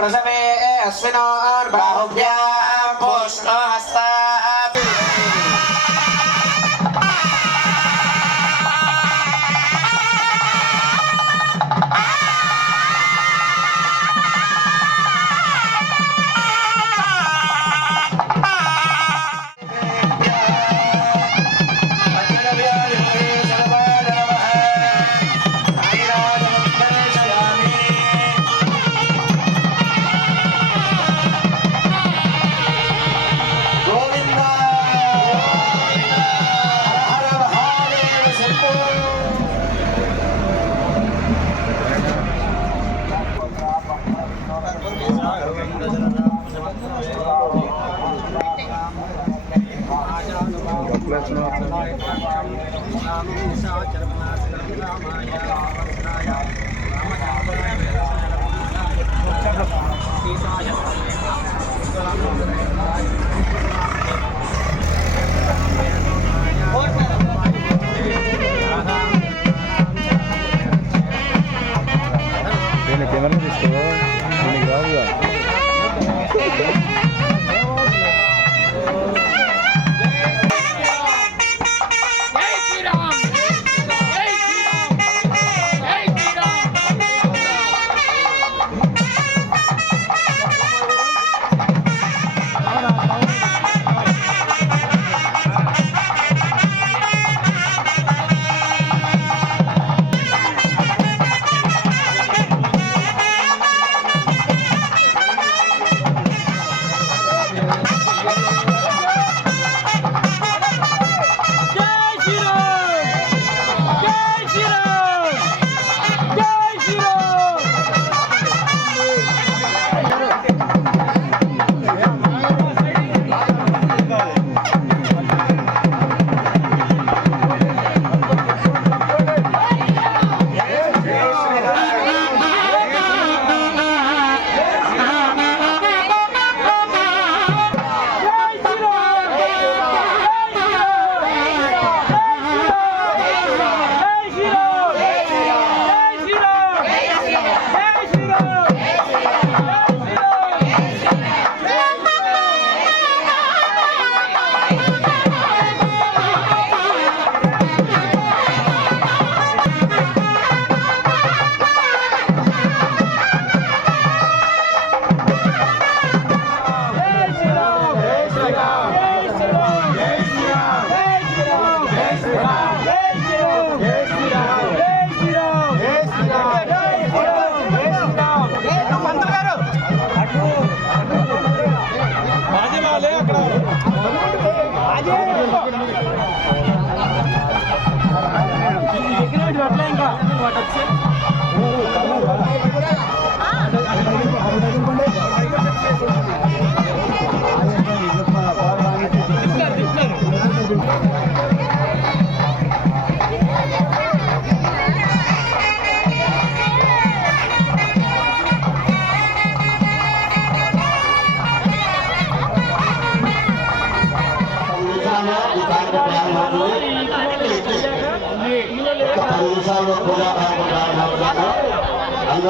प्रसवे अस्मिनोर्बाहुभ्यां पुष्णो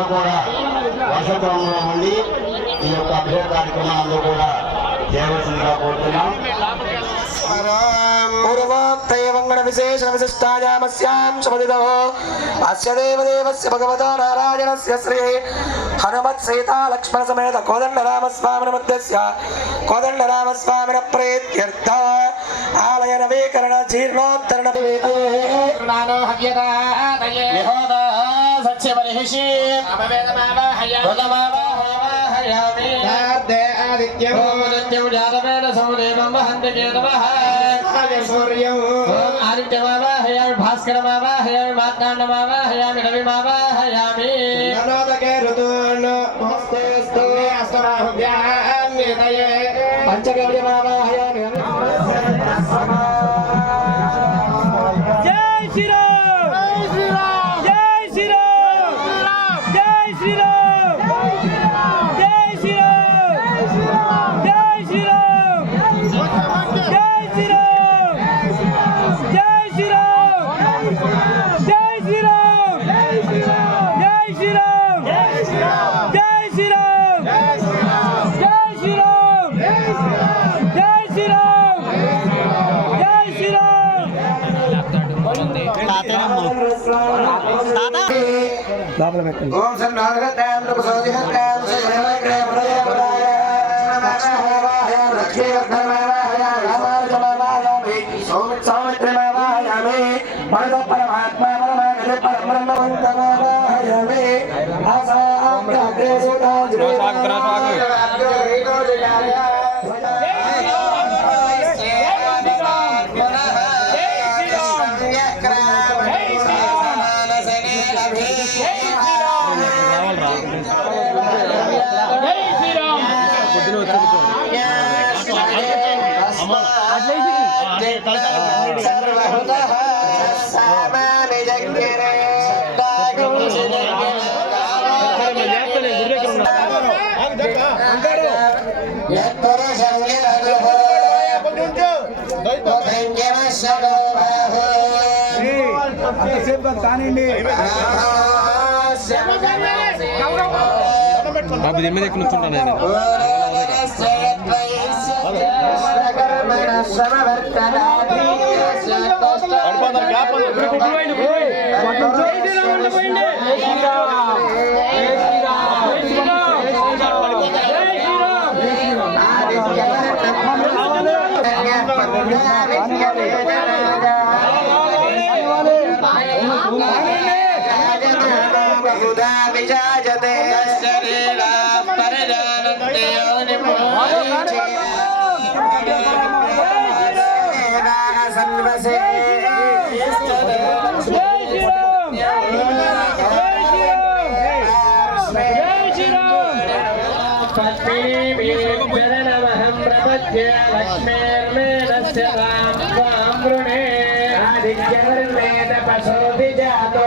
అందరూ కూడా వసతంలో ఉండి ఈ యొక్క అభ్యర్థ కార్యక్రమాల్లో కూడా చేయవలసిందిగా కోరుతున్నాం. పూర్వోక్తైవంగణ విశేష విశిష్టాయామస్యాం జీర్ణోత్తరణ वर्षि आदित्येन सौदेवं वहन्ति केतवः सूर्यौ आदित्यवाः లోపల పెట్టండి ఓం సం అంతసేపు కాదు కానివ్వండి బాబు దీని మీద నుంచుంటాను నేను? బహుదా పద్మీమీర్జనమహం ప్రపద్య లక్ష్మీర్మేణస్య రాం త్వాం వృణే ఆదిత్యవర్ణేన పశోధి జాతో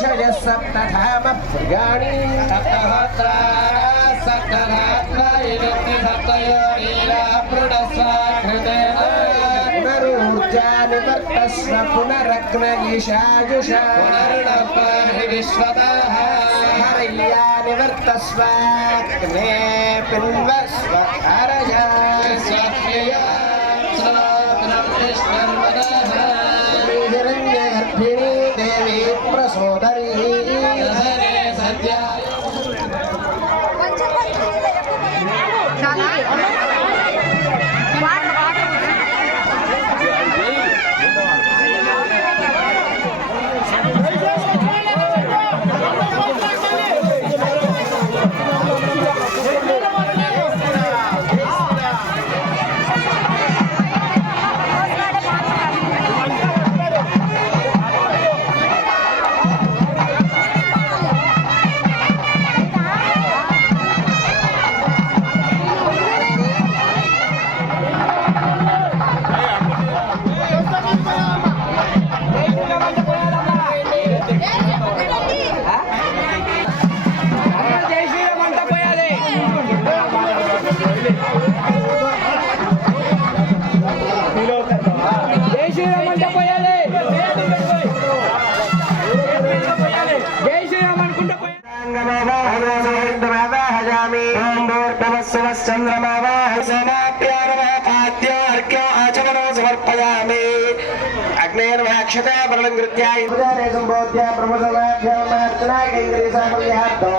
తరుషయ సప్తధామ ప్రియాణి సప్తహోత్రా సప్తరాత్ర ఇదత్తి సప్తయోనీరా పృడస్వాకృతేన పునరుర్జా నివర్తస్వ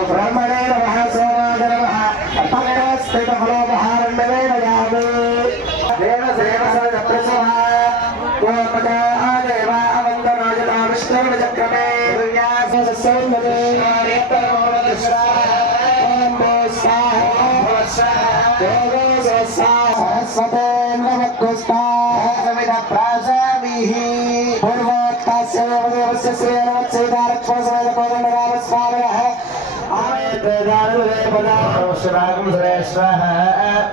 బ్రహ్మణే నమః సోమాయ నమః స్థితఫలోపహారం నివేదయామి దేవ సేవ సహజ ప్రసవ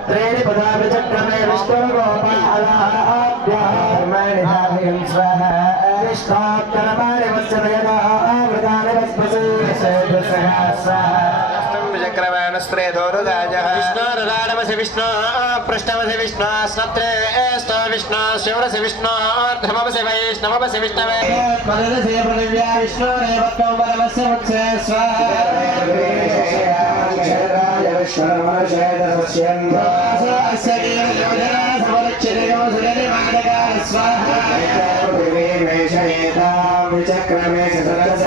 त्रीणि पदानि चक्रमे विष्णुर्गोपालाभ्यार्माणि धारयन् स्वः निष्ठाकर्माणि वत्सदयनाः आवृतानि वस्पसे सहस्रः चक्रमेण स्त्रेधोरुदाजः విష్ణు స్నత్రే sto విష్ణు శివరసి విష్ణు ధమవసి వైష్ణవసి విష్ణవే. పదదశే పృథివ్యా విష్ణోరేవత్వం పరమస్య ముఖ్యే విచక్రమే పరావతమన్యునాజదవర్త్యా సప్తతే అగ్నే సర్వ సప్త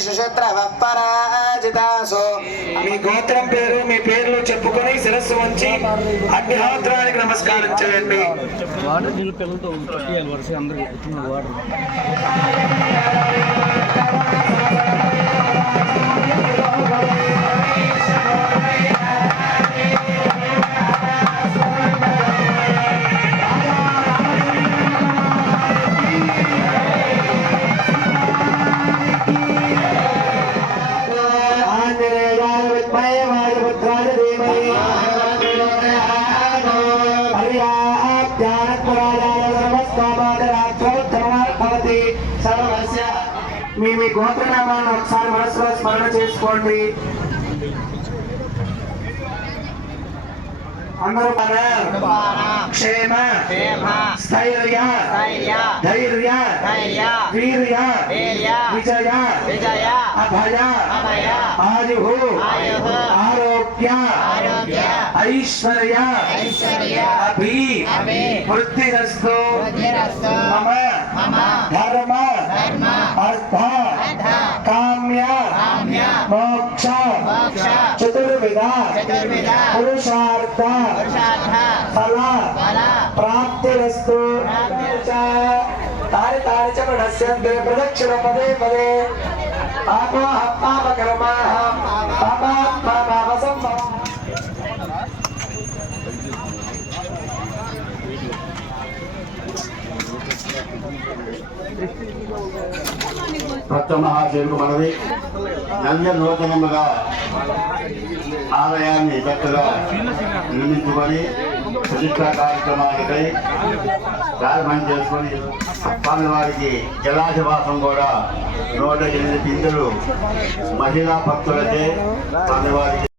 సమాకృతమస్మభ్యో దత్తాం వరుణశ్చ మన్యో దధాన హృదయేషు శత్రవః పరాజితాసో. మీ గోత్రం పేరు మీ పేర్లు చెప్పుకొని శిరస్సు ఉంచి అగ్నిహోత్రానికి నమస్కారం చేయండి. వాటర్ నీళ్ళు పిల్లలతో అందరూ వాటర్ గోత్రనామాలను ఒకసారి మనసులో స్మరణ చేసుకోండి. అందరూ మన క్షేమ స్థైర్య ధైర్య వీర్య విజయ అభయ ఆయుహు ఆరోగ్య ఐశ్వర్య అభి వృద్ధిరస్తు మమ పురుషార్థ ఫల ప్రాప్తిరస్తు. తారి తారి చ ప్రణశ్యంతే ప్రదక్షిణ పదే పదే. పాపోహ పాపకర్మాహ పాపాత్మా పాపసంభవం భక్త మహాశయులకు మనవి నంద నూతనముగా ఆలయాన్ని చక్కగా నిర్మించుకొని ప్రతిష్ట కార్యక్రమాలకై ప్రారంభం చేసుకొని స్వామివారికి జలాశవాసం కూడా నూట ఎనిమిది పిందులు మహిళా భక్తులకే స్వామివారికి